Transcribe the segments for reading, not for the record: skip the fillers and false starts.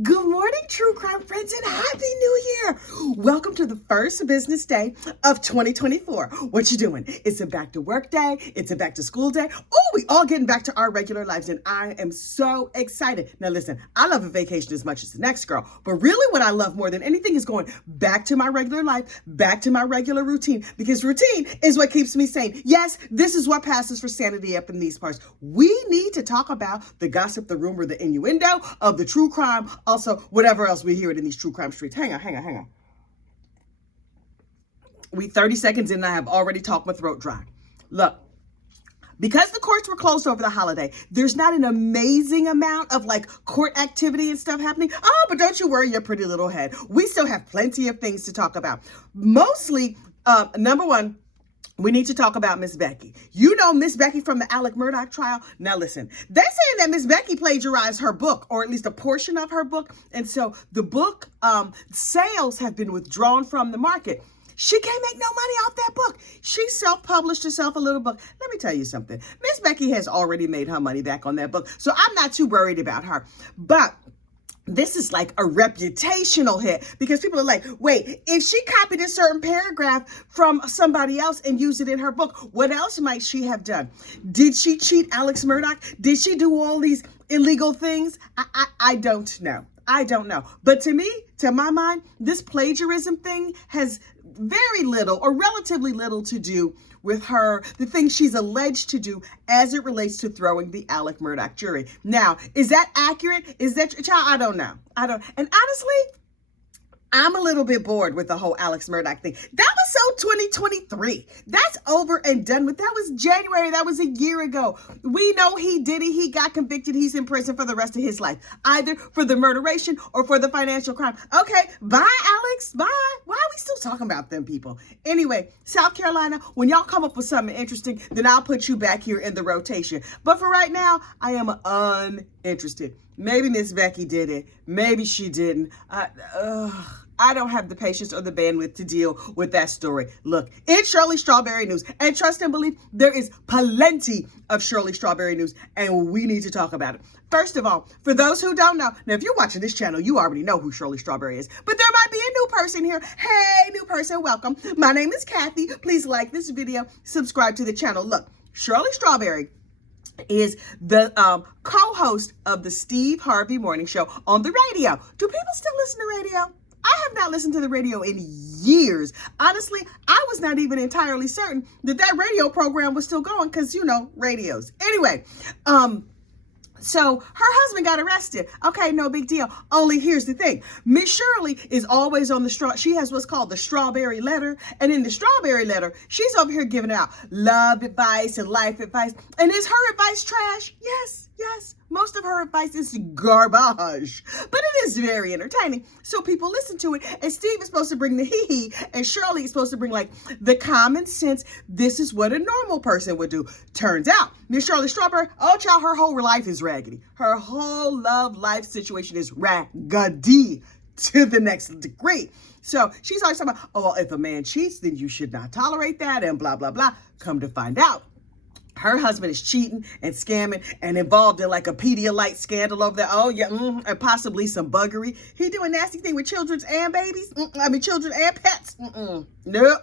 Good morning, true crime friends, and Happy New Year! Welcome to the first business day of 2024. What you doing? It's a back to work day. It's a back to school day. Oh, we all getting back to our regular lives, and I am so excited. Now listen, I love a vacation as much as the next girl, but really what I love more than anything is going back to my regular life, back to my regular routine, because routine is what keeps me sane. Yes, this is what passes for sanity up in these parts. We need to talk about the gossip, the rumor, the innuendo of the true crime, also whatever else we hear it in these true crime streets. Hang on. We 30 seconds in and I have already talked my throat dry. Look, because the courts were closed over the holiday, there's not an amazing amount of like court activity and stuff happening. Oh, but don't you worry your pretty little head. We still have plenty of things to talk about. Mostly, number one, we need to talk about Miss Becky. You know Miss Becky from the Alex Murdaugh trial. Now listen, they're saying that Miss Becky plagiarized her book, or at least a portion of her book. And so the book sales have been withdrawn from the market. She can't make no money off that book. She self-published herself a little book. Let me tell you something. Miss Becky has already made her money back on that book. So I'm not too worried about her. But this is like a reputational hit because people are like, wait, if she copied a certain paragraph from somebody else and used it in her book, what else might she have done? Did she cheat Alex Murdaugh? Did she do all these illegal things? I don't know. I don't know. But to me, to my mind, this plagiarism thing has very little or relatively little to do with her, the things she's alleged to do as it relates to throwing the Alex Murdaugh jury. Now, is that accurate? Is that, child? I don't know. And honestly, I'm a little bit bored with the whole Alex Murdaugh thing. That was so 2023. That's over and done with. That was January. That was a year ago. We know he did it. He got convicted. He's in prison for the rest of his life, either for the murderation or for the financial crime. Okay, bye, Alex. Bye. Why are we still talking about them people? Anyway, South Carolina, when y'all come up with something interesting, then I'll put you back here in the rotation. But for right now, I am uninterested. Maybe Miss Becky did it. Maybe she didn't. I don't have the patience or the bandwidth to deal with that story. Look, it's Shirley Strawberry news. And trust and believe, there is plenty of Shirley Strawberry news, and we need to talk about it. First of all, for those who don't know, now if you're watching this channel, you already know who Shirley Strawberry is. But there might be a new person here. Hey, new person, welcome. My name is Kathy. Please like this video, subscribe to the channel. Look, Shirley Strawberry is the co-host of the Steve Harvey Morning Show on the radio. Do people still listen to radio? I have not listened to the radio in years. Honestly, I was not even entirely certain that that radio program was still going because, you know, radios. Anyway, so her husband got arrested. Okay, no big deal. Only here's the thing. Miss Shirley is always on she has what's called the Strawberry Letter. And in the Strawberry Letter, she's over here giving out love advice and life advice. And is her advice trash? Yes. Most of her advice is garbage. But it is very entertaining. So people listen to it. And Steve is supposed to bring the hee-hee. And Shirley is supposed to bring like the common sense. This is what a normal person would do. Turns out, Miss Shirley Strawberry, oh child, her whole life is raggedy. Her whole love life situation is raggedy to the next degree. So she's always talking about, oh, well, if a man cheats, then you should not tolerate that and blah, blah, blah. Come to find out, her husband is cheating and scamming and involved in like a Pedialyte scandal over there. Oh, yeah, and possibly some buggery. He doing nasty thing with children and babies. Children and pets. Nope.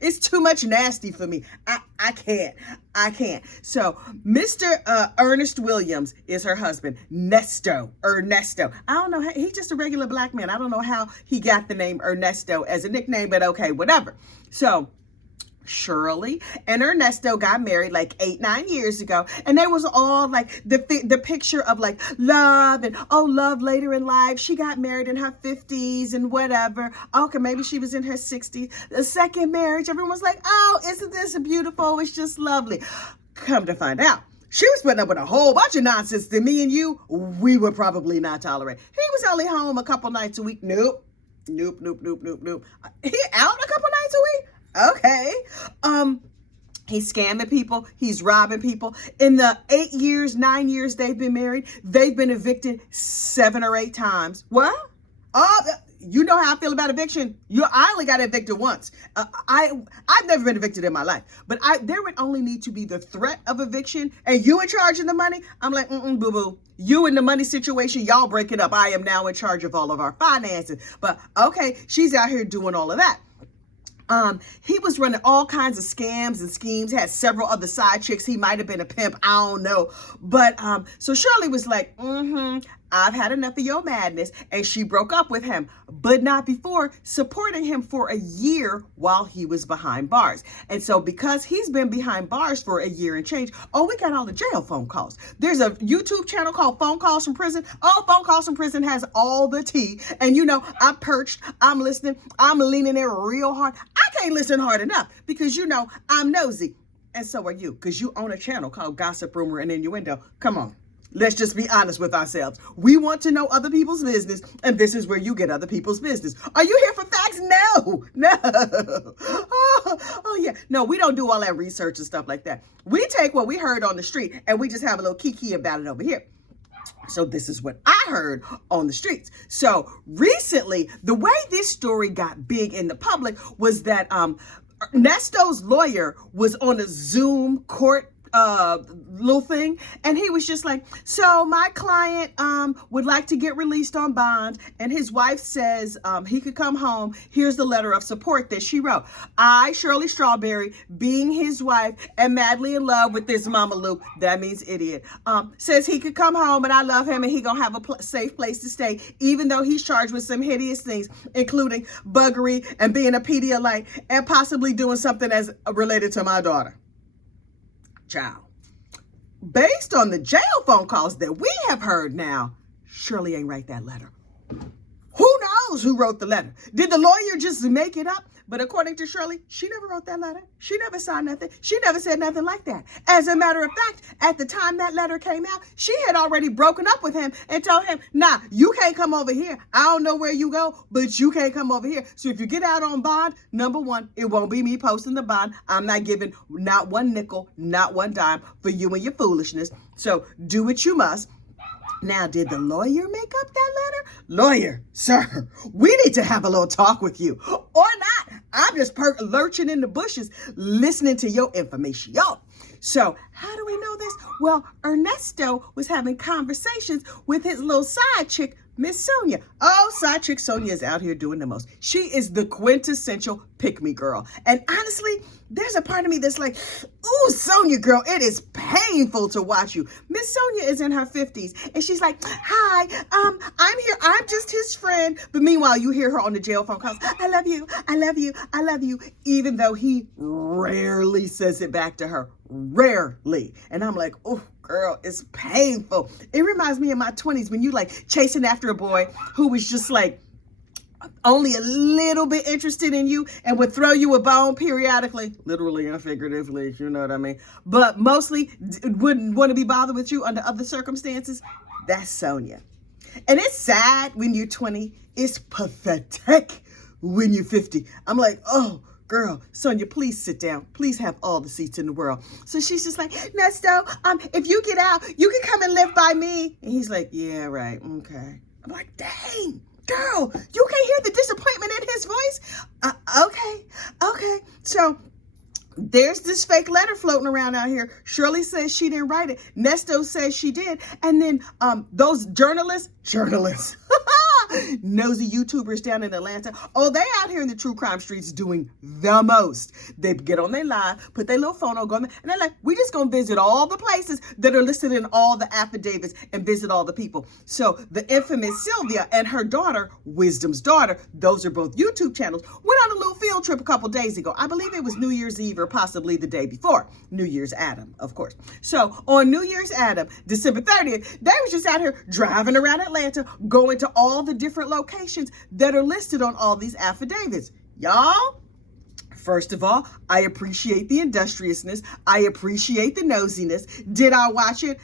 It's too much nasty for me. I can't. So Mr. Ernest Williams is her husband. Ernesto. I don't know. He's just a regular black man. I don't know how he got the name Ernesto as a nickname, but okay, whatever. So Shirley and Ernesto got married like 8-9 years ago, and they was all like the picture of like love and love later in life. She got married in her 50s and whatever. Okay, maybe she was in her 60s. The second marriage, everyone was like, oh, isn't this beautiful? It's just lovely. Come to find out, she was putting up with a whole bunch of nonsense that me and you, we would probably not tolerate. He was only home a couple nights a week. Nope. He out a couple nights a week? Okay. He's scamming people. He's robbing people. In the 9 years they've been married, they've been evicted 7 or 8 times. What? you know how I feel about eviction. I only got evicted once. I've never been evicted in my life, but there would only need to be the threat of eviction, and you in charge of the money. I'm like, boo boo. You in the money situation, y'all break it up. I am now in charge of all of our finances. But okay, she's out here doing all of that. He was running all kinds of scams and schemes, had several other side chicks. He might have been a pimp. I don't know. But so Shirley was like, I've had enough of your madness. And she broke up with him, but not before supporting him for a year while he was behind bars. And so because he's been behind bars for a year and change, we got all the jail phone calls. There's a YouTube channel called Phone Calls from Prison. Phone Calls from Prison has all the tea. And I'm perched, I'm listening, I'm leaning in real hard. I can't listen hard enough because I'm nosy. And so are you, because you own a channel called Gossip, Rumor, and Innuendo. Come on. Let's just be honest with ourselves. We want to know other people's business, and this is where you get other people's business. Are you here for facts? No. Oh, yeah. No, we don't do all that research and stuff like that. We take what we heard on the street, and we just have a little kiki about it over here. So this is what I heard on the streets. So recently, the way this story got big in the public was that Ernesto's lawyer was on a Zoom court little thing, and he was just like, so my client would like to get released on bond, and his wife says he could come home. Here's the letter of support that she wrote. I, Shirley Strawberry, being his wife and madly in love with this mama Luke, that means idiot, says he could come home and I love him and he gonna have a safe place to stay, even though he's charged with some hideous things, including buggery and being a Pedialyte and possibly doing something as related to my daughter. Child. Based on the jail phone calls that we have heard now, Shirley ain't write that letter. Who knows who wrote the letter? Did the lawyer just make it up? But according to Shirley, she never wrote that letter. She never signed nothing. She never said nothing like that. As a matter of fact, at the time that letter came out, she had already broken up with him and told him, nah, you can't come over here. I don't know where you go, but you can't come over here. So if you get out on bond, number one, it won't be me posting the bond. I'm not giving not one nickel, not one dime for you and your foolishness. So do what you must. Now, did the lawyer make up that letter? Lawyer, sir, we need to have a little talk with you. Or not. I'm just lurching in the bushes listening to your information. So how do we know this? Well, Ernesto was having conversations with his little side chick, Miss Sonia. Side chick Sonia is out here doing the most. She is the quintessential pick-me girl. And honestly, there's a part of me that's like, ooh, Sonia girl, it is painful to watch you. Miss Sonia is in her 50s and she's like, hi, I'm here. I'm just his friend. But meanwhile, you hear her on the jail phone calls. I love you. I love you. I love you. Even though he rarely says it back to her. Rarely. And I'm like, oh, girl, it's painful. It reminds me of my 20s when you like chasing after a boy who was just like only a little bit interested in you and would throw you a bone periodically, literally and figuratively, you know what I mean? But mostly wouldn't want to be bothered with you under other circumstances. That's Sonia. And it's sad when you're 20. It's pathetic when you're 50. I'm like, oh, girl, Sonia, please sit down. Please have all the seats in the world. So she's just like, Ernesto, if you get out, you can come and live by me. And he's like, yeah, right. Okay. I'm like, dang, girl, you can't hear the disappointment in his voice? Okay. So there's this fake letter floating around out here. Shirley says she didn't write it. Ernesto says she did. And then those journalists, nosy YouTubers down in Atlanta, they out here in the true crime streets doing the most. They get on their live, put their little phone on, go on there, and they're like, we just gonna visit all the places that are listed in all the affidavits and visit all the people. So the infamous Sylvia and her daughter, Wisdom's daughter, those are both YouTube channels, went on a little field trip a couple days ago. I believe it was New Year's Eve or possibly the day before. New Year's Adam, of course. So on New Year's Adam, December 30th, they was just out here driving around Atlanta, going to all the different locations that are listed on all these affidavits. Y'all, first of all, I appreciate the industriousness. I appreciate the nosiness. Did I watch it?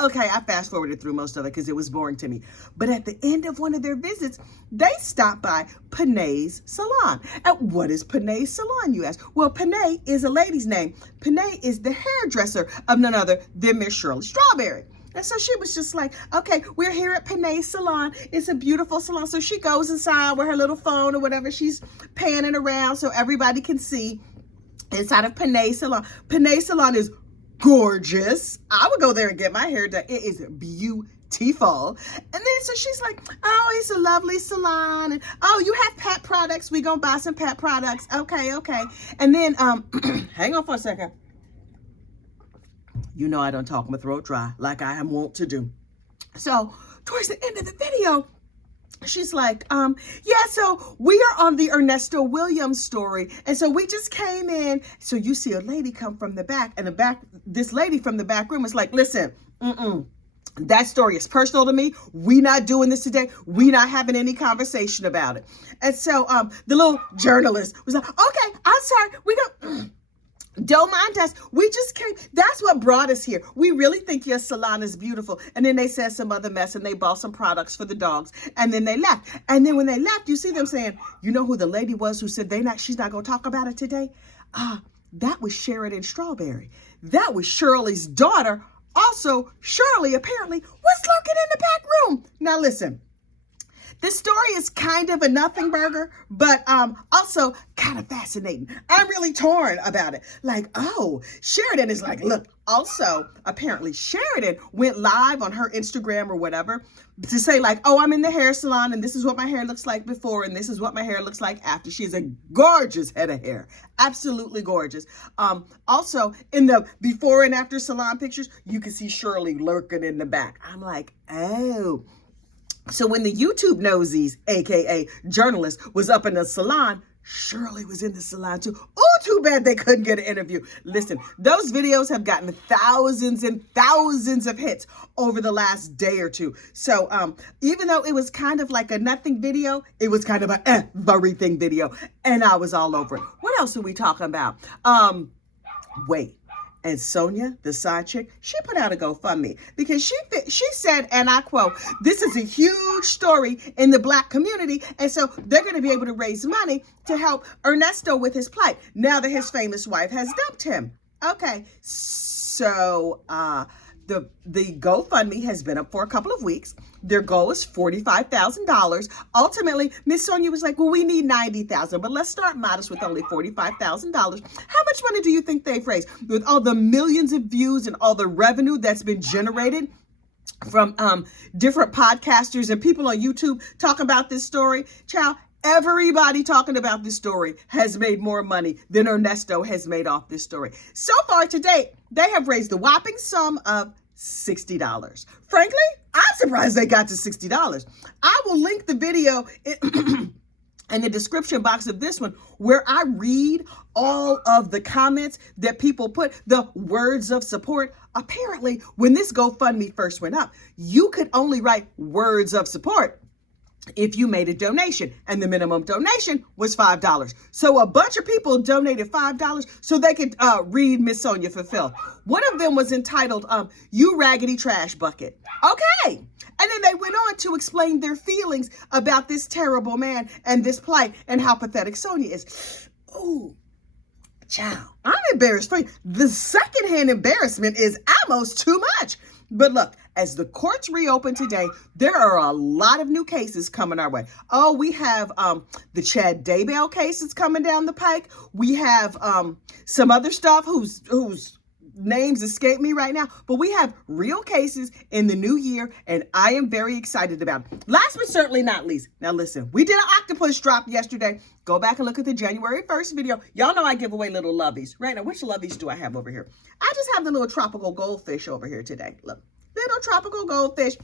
Okay, I fast forwarded through most of it because it was boring to me. But at the end of one of their visits, they stopped by Panay's Salon. And what is Panay's Salon, you ask? Well, Panay is a lady's name. Panay is the hairdresser of none other than Miss Shirley Strawberry. And so she was just like, okay, we're here at Panay Salon. It's a beautiful salon. So she goes inside with her little phone or whatever. She's panning around so everybody can see inside of Panay Salon. Panay Salon is gorgeous. I would go there and get my hair done. It is beautiful. And then so she's like, oh, it's a lovely salon. And oh, you have pet products. We gonna buy some pet products. Okay. And then hang on for a second. You know I don't talk my throat dry like I am wont to do. So towards the end of the video, she's like, yeah, so we are on the Ernesto Williams story. And so we just came in. So you see a lady come from the back, and this lady from the back room was like, listen, that story is personal to me. We not doing this today. We not having any conversation about it. And so the little journalist was like, okay, I'm sorry. We go. Don't mind us. We just came. That's what brought us here. We really think your salon is beautiful. And then they said some other mess and they bought some products for the dogs. And then they left. And then when they left, you see them saying, you know who the lady was who said she's not going to talk about it today? That was Shirley Strawberry. That was Shirley's daughter. Also, Shirley apparently was lurking in the back room. Now listen. This story is kind of a nothing burger, but also kind of fascinating. I'm really torn about it. Like, oh, Sheridan is like, look, also, apparently Sheridan went live on her Instagram or whatever to say like, oh, I'm in the hair salon and this is what my hair looks like before and this is what my hair looks like after. She has a gorgeous head of hair. Absolutely gorgeous. Also, in the before and after salon pictures, you can see Shirley lurking in the back. I'm like, oh. So when the YouTube nosies, aka journalist, was up in the salon, Shirley was in the salon too. Oh, too bad they couldn't get an interview. Listen, those videos have gotten thousands and thousands of hits over the last day or two. So even though it was kind of like a nothing video, it was kind of a everything video. And I was all over it. What else are we talking about? Wait. And Sonia, the side chick, she put out a GoFundMe because she said, and I quote, this is a huge story in the Black community. And so they're going to be able to raise money to help Ernesto with his plight now that his famous wife has dumped him. Okay, so the GoFundMe has been up for a couple of weeks. Their goal is $45,000. Ultimately, Miss Sonia was like, well, we need $90,000, but let's start modest with only $45,000. How much money do you think they've raised with all the millions of views and all the revenue that's been generated from different podcasters and people on YouTube talking about this story? Child, everybody talking about this story has made more money than Ernesto has made off this story. So far to date, they have raised the whopping sum of $60. Frankly, I'm surprised they got to $60. I will link the video in the description box of this one where I read all of the comments that people put, the words of support. Apparently, when this GoFundMe first went up, you could only write words of support if you made a donation, and the minimum donation was $5. So a bunch of people donated $5 so they could read Miss Sonia for filth. One of them was entitled, You Raggedy Trash Bucket. Okay. And then they went on to explain their feelings about this terrible man and this plight and how pathetic Sonia is. Ooh, child, I'm embarrassed for you. The secondhand embarrassment is almost too much. But look, as the courts reopen today, there are a lot of new cases coming our way. Oh, we have the Chad Daybell cases coming down the pike. We have some other stuff whose names escape me right now. But we have real cases in the new year, and I am very excited about it. Last but certainly not least, now listen, we did an octopus drop yesterday. Go back and look at the January 1st video. Y'all know I give away little loveys. Right now, which loveys do I have over here? I just have the little tropical goldfish over here today. Look, little tropical goldfish.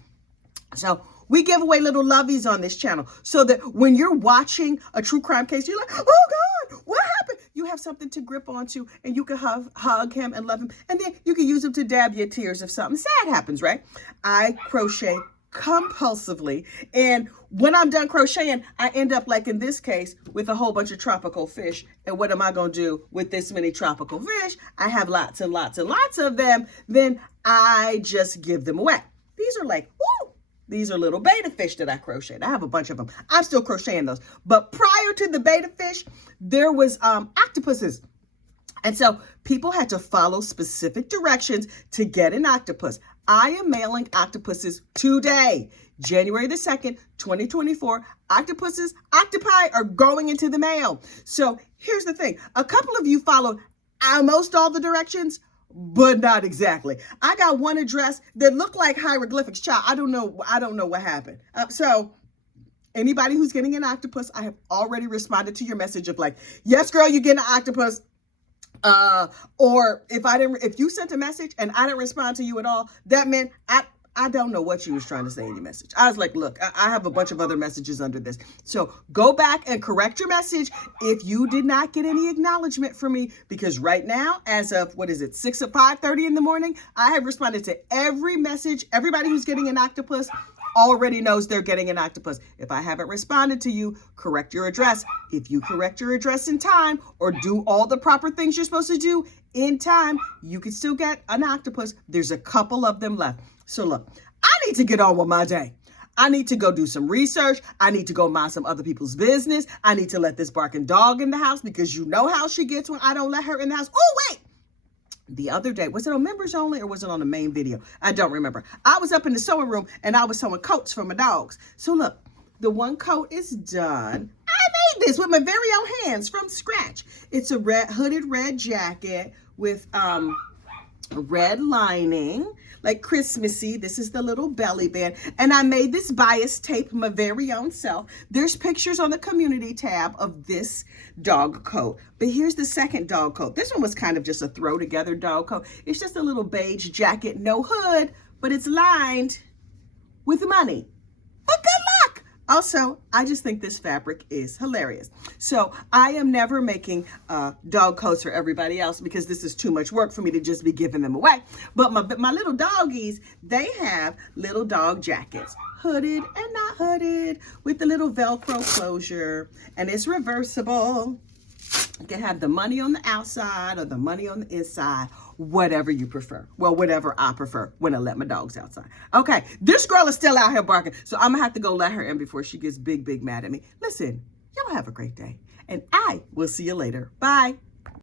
So we give away little loveys on this channel so that when you're watching a true crime case, you're like, oh God, what happened? You have something to grip onto and you can hug him and love him. And then you can use them to dab your tears if something sad happens, right? I crochet compulsively. And when I'm done crocheting, I end up like in this case with a whole bunch of tropical fish. And what am I going to do with this many tropical fish? I have lots and lots and lots of them. Then I just give them away. These are like, ooh, these are little betta fish that I crocheted. I have a bunch of them. I'm still crocheting those. But prior to the betta fish, there was octopuses. And so people had to follow specific directions to get an octopus. I am mailing octopuses today, January the 2nd, 2024. Octopuses, octopi are going into the mail. So here's the thing. A couple of you followed almost all the directions, but not exactly. I got one address that looked like hieroglyphics. Child, I don't know what happened. So anybody who's getting an octopus, I have already responded to your message of like, yes, girl, you're getting an octopus. Or if you sent a message and I didn't respond to you at all, that meant I don't know what you was trying to say in your message. I was like, look, I have a bunch of other messages under this. So go back and correct your message if you did not get any acknowledgement from me, because right now, as of, 5:30 in the morning, I have responded to every message. Everybody who's getting an octopus already knows they're getting an octopus. If I haven't responded to you, correct your address. If you correct your address in time or do all the proper things you're supposed to do in time, you can still get an octopus. There's a couple of them left. So look, I need to get on with my day. I need to go do some research. I need to go mind some other people's business. I need to let this barking dog in the house, because you know how she gets when I don't let her in the house. Oh, wait. The other day, was it on members only or was it on the main video? I don't remember. I was up in the sewing room and I was sewing coats for my dogs. So look, the one coat is done. I made this with my very own hands from scratch. It's a hooded red jacket with red lining, like Christmassy. This is the little belly band. And I made this bias tape my very own self. There's pictures on the community tab of this dog coat. But here's the second dog coat. This one was kind of just a throw together dog coat. It's just a little beige jacket, no hood, but it's lined with money. But good luck. Also, I just think this fabric is hilarious. So I am never making dog coats for everybody else, because this is too much work for me to just be giving them away. But my little doggies, they have little dog jackets, hooded and not hooded, with the little Velcro closure, and it's reversible. You can have the money on the outside or the money on the inside, whatever you prefer. Well, whatever I prefer when I let my dogs outside. Okay, this girl is still out here barking, so I'm gonna have to go let her in before she gets big mad at me. Listen, y'all have a great day, and I will see you later. Bye.